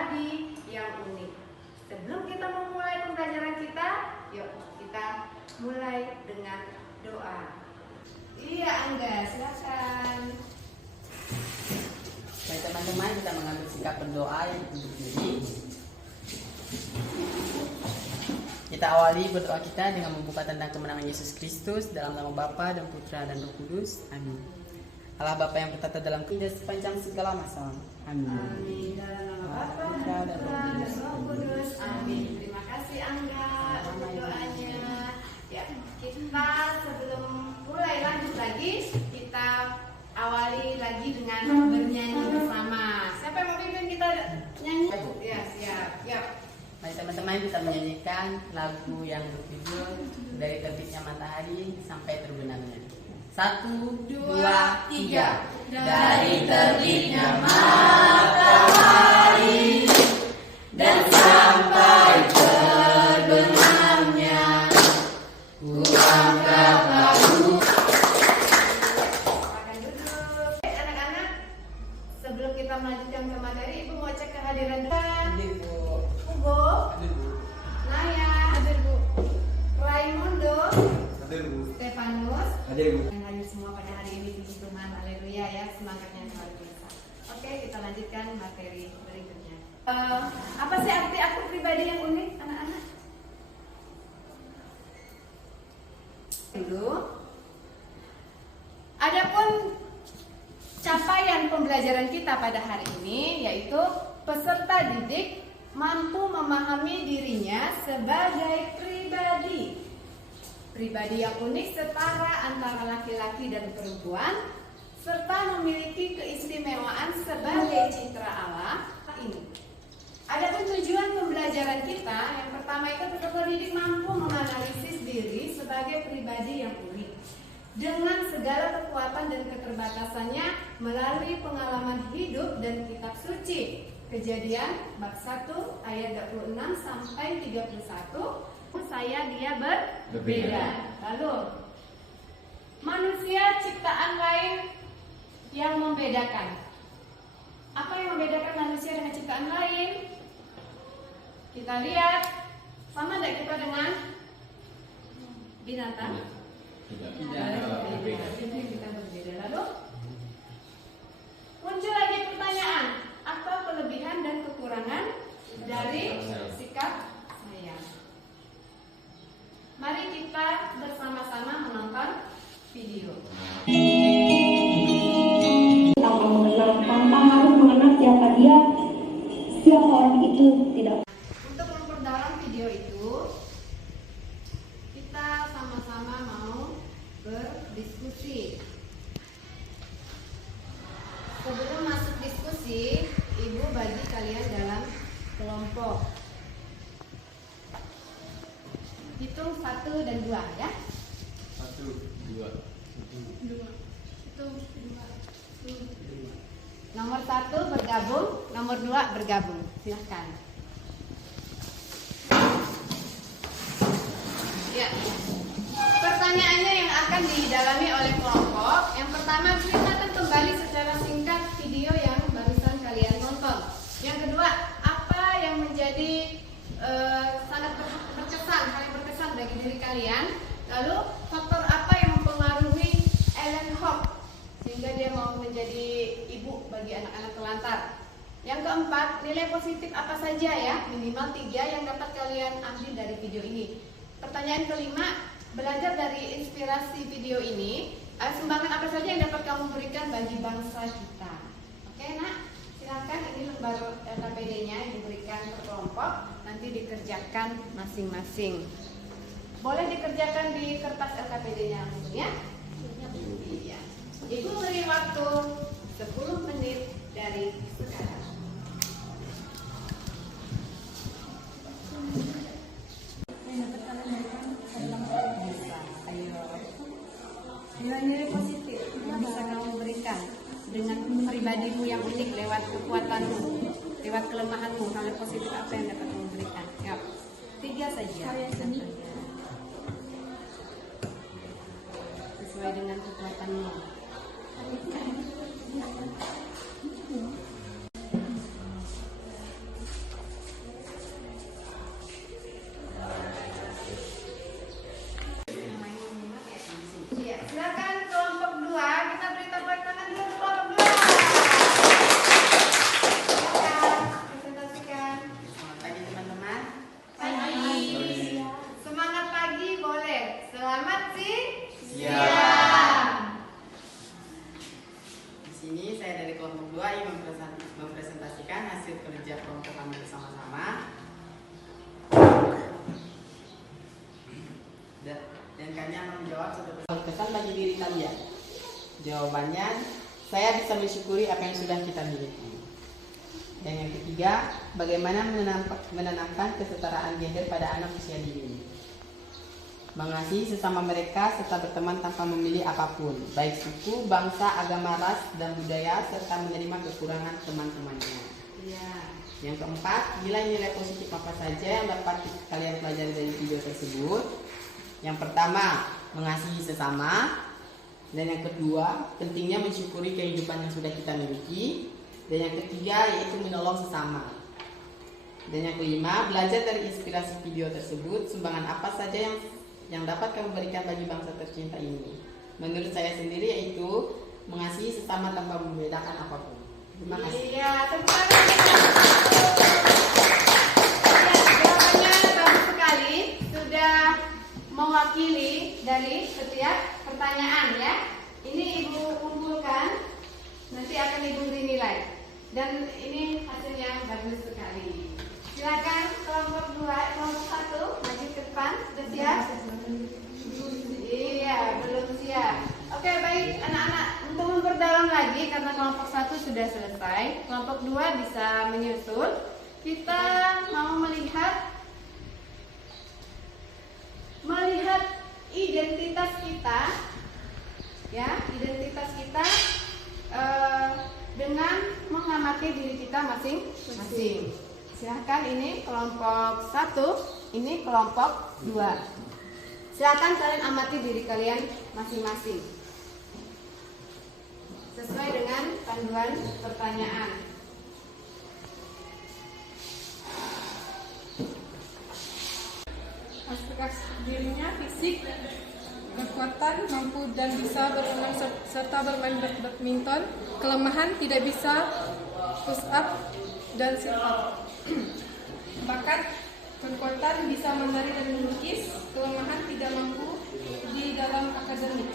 pribadi yang unik. Sebelum kita memulai pembelajaran kita, yuk kita mulai dengan doa. Iya Angga, silakan. Baik teman-teman, kita mengambil sikap berdoa yang untuk diri. Kita awali berdoa kita dengan membuka tentang kemenangan Yesus Kristus dalam nama Bapa dan Putra dan Roh Kudus. Amin. Allah Bapa yang bertata dalam kudus sepanjang segala masa. Amin. Amin. Dalam nama Bapa, Putra dan Roh Kudus. Amin. Terima kasih Angga untuk doanya. Ya, kita sebelum mulai lanjut lagi, kita awali lagi dengan bernyanyi bersama. Siapa yang mau pimpin kita nyanyi? Ya, siap. Yuk. Mari teman-teman, kita menyanyikan lagu yang berjudul Dari Terbitnya Matahari Sampai Terbenamnya. 1, 2, 3. Dari terbitnya matahari dan sampai terbenamnya, ku angkat lagu. Makan duduk. Anak-anak, sebelum kita melanjutkan ke materi, Ibu mau cek kehadiran Hadir, Bu. Hugo, Hadir, Bu. Naya, hadir Bu. Raimundo, Hadir, Bu. Stefanus, Hadir, Bu. yang hadir semua pada hari ini. Puji Tuhan, haleluya ya, semangatnya luar biasa. Oke, kita lanjutkan materi berikutnya. Apa sih arti aku pribadi yang unik, anak-anak? Dulu. Adapun capaian pembelajaran kita pada hari ini yaitu peserta didik mampu memahami dirinya sebagai pribadi. Pribadi yang unik setara antara laki-laki dan perempuan serta memiliki keistimewaan sebagai citra Allah ini. Adapun tujuan pembelajaran kita, yang pertama itu peserta didik mampu menganalisis diri sebagai pribadi yang unik dengan segala kekuatan dan keterbatasannya melalui pengalaman hidup dan kitab suci. Kejadian bab 1 ayat 26 sampai 31. Saya dia berbeda. Lalu manusia ciptaan lain yang membedakan. Apa yang membedakan manusia dengan ciptaan lain? Kita lihat, sama tidak kita dengan binatang? Tidak. Berbeda. Kita berbeda. Lalu muncul lagi pertanyaan, apa kelebihan dan kekurangan dari sikap saya? Mari kita bersama-sama menonton video. Tanpa harus mengenal siapa dia, setiap orang itu tidak. Untuk memperdalam video itu, kita sama-sama mau berdiskusi. Sebelum masuk diskusi, Ibu bagi kalian dalam kelompok. Hitung 1 dan 2 ya. 1, 2. Nomor 1 bergabung, nomor 2 bergabung. Silahkan. Ya. Pertanyaannya yang akan didalami oleh kelompok. Yang pertama, ceritakan kembali secara singkat video yang barusan kalian tonton. Yang kedua, apa yang menjadi sangat berkesan, paling berkesan bagi diri kalian. Lalu, faktor apa yang mempengaruhi Ellen Hope sehingga dia mau menjadi ibu bagi anak-anak telantar. Yang keempat, nilai positif apa saja ya, minimal 3 yang dapat kalian ambil dari video ini. Pertanyaan kelima, belajar dari inspirasi video ini, sumbangan apa saja yang dapat kamu berikan bagi bangsa kita. Oke nak, silakan, ini lembar LKPD-nya yang diberikan per kelompok, nanti dikerjakan masing-masing. Boleh dikerjakan di kertas LKPD-nya langsung ya. Iya. Ibu beri waktu 10 menit dari sekarang. Nilai-nilai positif yang bisa kamu berikan dengan pribadimu yang unik lewat kekuatanmu, lewat kelemahanmu. Nilai positif apa yang dapat kamu berikan? Ya, 3 saja. Sesuai dengan kekuatanmu. kelompok 2 ingin mempresentasikan hasil kerja kelompok kami bersama-sama. Dan kami akan menjawab satu persatu kesan bagi diri kalian. Jawabannya, saya bisa mensyukuri apa yang sudah kita miliki. Dan yang ketiga, bagaimana menanamkan kesetaraan gender pada anak usia dini. Mengasihi sesama mereka serta berteman tanpa memilih apapun, baik suku, bangsa, agama, ras, dan budaya, serta menerima kekurangan teman-temannya. Iya. Yang keempat, nilai-nilai positif apa saja yang dapat kalian pelajari dari video tersebut. Yang pertama, mengasihi sesama. Dan yang kedua, pentingnya mensyukuri kehidupan yang sudah kita miliki. Dan yang ketiga, yaitu menolong sesama. Dan yang kelima, belajar dari inspirasi video tersebut, sumbangan apa saja yang dapat kamu berikan bagi bangsa tercinta ini. Menurut saya sendiri yaitu mengasihi sesama tanpa membedakan apapun. Terima kasih. Iya, tepuk tangan. Ya, jawabannya bagus sekali. Sudah mewakili dari setiap pertanyaan ya. Ini Ibu kumpulkan, nanti akan Ibu beri nilai. Dan ini hasil yang bagus sekali. Silakan kelompok 2, kelompok 1 maju ke depan. Sudah siap? Iya, belum siap. Oke, baik anak-anak, untuk memperdalam lagi karena kelompok 1 sudah selesai, kelompok 2 bisa menyusul. Kita mau melihat identitas kita, ya, identitas kita dengan mengamati diri kita masing-masing. Silahkan, ini kelompok 1, ini kelompok 2. Silahkan kalian amati diri kalian masing-masing sesuai dengan panduan pertanyaan. Aspek dirinya fisik, kekuatan, mampu dan bisa berenang serta bermain badminton. Kelemahan tidak bisa push up dan sit up. Bakat, kekuatan bisa menari dan melukis. Kelemahan tidak mampu di dalam akademik.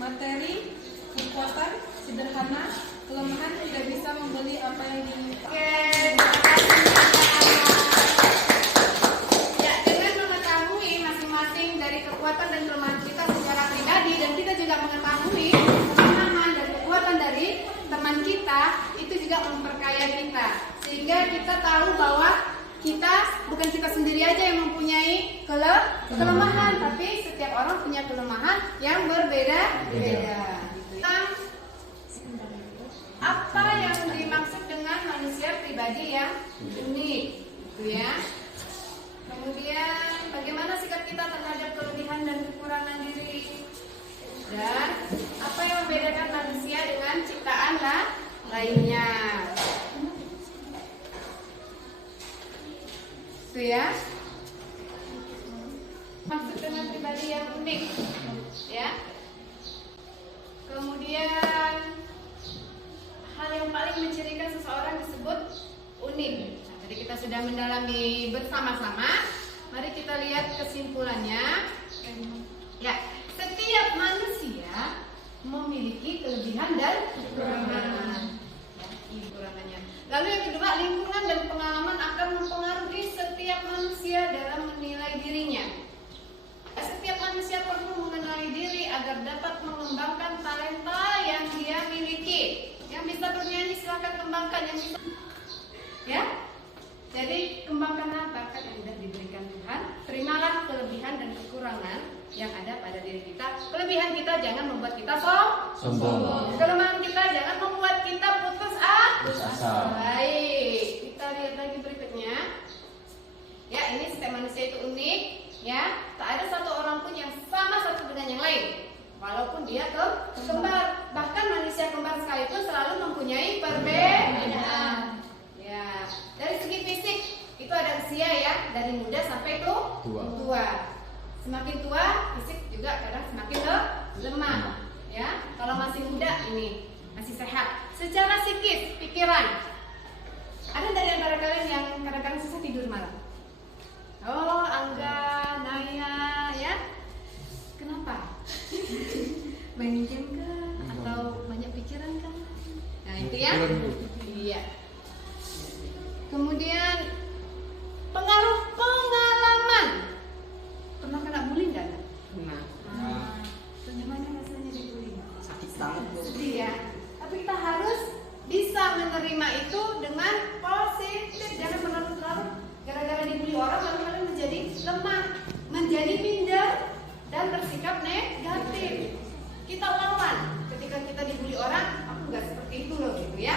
Materi, kekuatan, sederhana. Kelemahan tidak bisa membeli apa yang diminta. Oke, terima kasih. Ya, dengan mengetahui masing-masing dari kekuatan dan kelemahan kita secara pribadi, dan kita juga mengetahui kelemahan dan kekuatan dari teman kita, itu juga memperkaya kita. Sehingga kita tahu bahwa kita, bukan kita sendiri aja yang mempunyai kelemahan, tapi setiap orang punya kelemahan yang berbeda-beda. Apa yang dimaksud dengan manusia pribadi yang unik, gitu ya? Kemudian bagaimana sikap kita terhadap kelebihan dan kekurangan diri, dan apa yang membedakan manusia dengan ciptaan lainnya, itu ya. Maksud dengan pribadi yang unik, ya. Kemudian hal yang paling mencirikan seseorang disebut unik. Nah, jadi kita sudah mendalami bersama-sama. Mari kita lihat kesimpulannya. Ya, setiap manusia memiliki kelebihan dan kekurangan. Ya, kekurangannya. Lalu yang kedua, lingkungan dan pengalaman akan mempengaruhi setiap manusia dalam menilai dirinya. Setiap manusia perlu mengenali diri agar dapat mengembangkan talenta yang dia miliki. Yang bisa bernyanyi silakan kembangkan, yang bisa, ya. Jadi kembangkanlah bakat yang sudah diberikan Tuhan. Terimalah kelebihan dan kekurangan yang ada pada diri kita. Kelebihan kita jangan membuat kita sombong. Kelemahan kita jangan membuat kita putus asa. Baik, kita lihat lagi berikutnya. Ya, ini setiap manusia itu unik, ya. Tak ada satu orang pun yang sama satu dengan yang lain. Walaupun dia kembar, bahkan manusia kembar sekalipun selalu mempunyai perbedaan. Ya, dari segi fisik itu ada usia ya, dari muda sampai tua. Semakin tua, fisik juga kadang semakin lemah. Ya, kalau masih muda ini masih sehat. Secara psikis, pikiran. Ada dari antara kalian yang kadang-kadang susah tidur malam? Oh, Angga, Naya, ya. Kenapa? Main game kah? Atau banyak pikiran? pikiran kamu. Nah itu ya. Iya. Kemudian pengaruh pengalaman. Pernah kena bullying nggak? Nah, Bagaimana rasanya dibully? sakit banget Bu. Sedih ya. Tapi kita harus bisa menerima itu dengan positif. Jangan terlalu gara-gara dibully orang lalu kalian menjadi lemah, menjadi minder dan bersikap negatif. Kita lawan ketika kita dibully orang, aku nggak seperti itu loh gitu ya.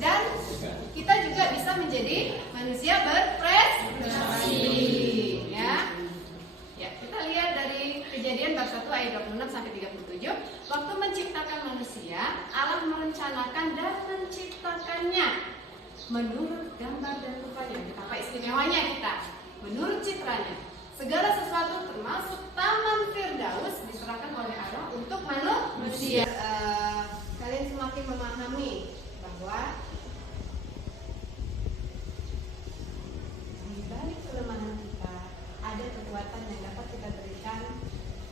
Dan kita juga bisa menjadi manusia berprestasi ya. Ya, kita lihat dari Kejadian bab 1 ayat 26 sampai 37. Waktu menciptakan manusia, Allah merencanakan dan menciptakannya menurut gambar dan rupanya. Betapa istimewanya kita, menurut citranya. Segala sesuatu termasuk Taman Firdaus diserahkan oleh Allah untuk manusia. Kalian semakin memahami bahwa di balik kelemahan kita ada kekuatan yang dapat kita berikan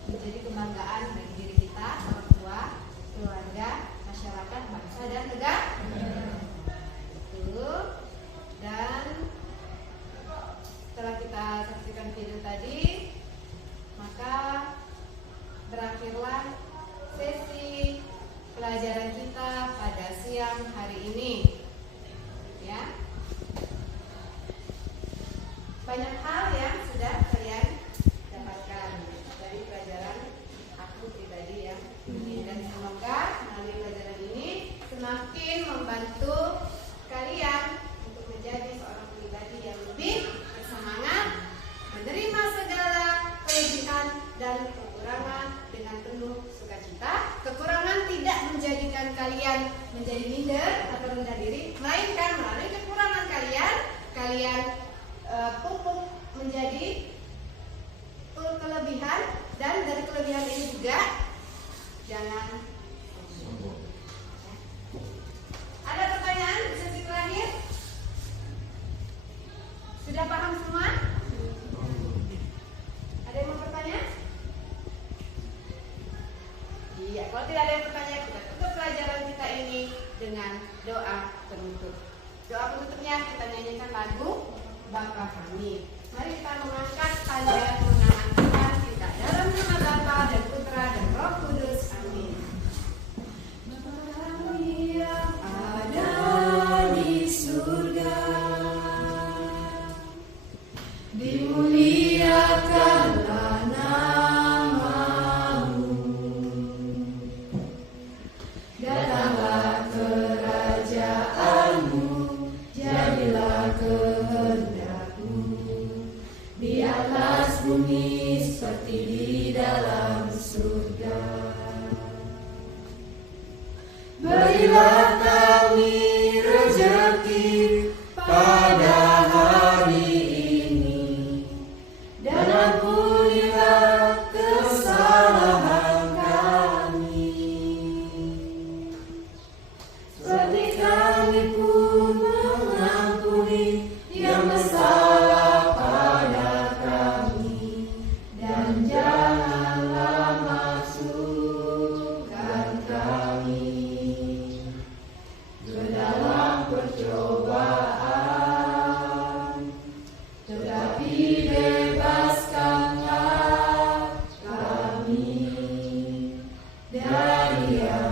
menjadi kebanggaan bagi diri kita, orang tua, keluarga, masyarakat, bangsa dan negara. Itu. Dan setelah kita saksikan video tadi, maka berakhirlah sesi pelajaran kita pada siang hari ini. Ya. Banyak hal yang sudah kalian dapatkan dari pelajaran aku pribadi ya. Dan semoga melalui pelajaran ini semakin membantu kalian untuk menjadi seorang pribadi yang lebih bersemangat, menerima segala kelebihan dan kekurangan dengan penuh sukacita. Kekurangan tidak menjadikan kalian menjadi minder atau rendah diri, melainkan melalui kekurangan kalian pupuk menjadi kelebihan, dan dari kelebihan ini juga jangan sombong. Ada pertanyaan di sesi terakhir? Sudah paham semua? Ada yang mau bertanya? Iya, kalau tidak ada yang bertanya, kita tutup pelajaran kita ini dengan doa penutup. Doa penutupnya kita nyanyikan lagu Bapa Kami. Mari kita mengangkat tanda kemenangan Tuhan kita dalam nama Bapa dan Putra dan Roh Kudus. Amin. Bapa kami yang ada di surga, dimuliakanlah nama-Mu. Datanglah kerajaan-Mu, jadilah kehendak-Mu di atas bumi seperti di dalam surga. Berilah kami rezeki pada hari ini, dan ampunilah kesalahan kami, seperti kami pun mengampuni yang bersalah pada kami, dan janganlah masukkan kami ke dalam percobaan, tetapi bebaskanlah kami dari yang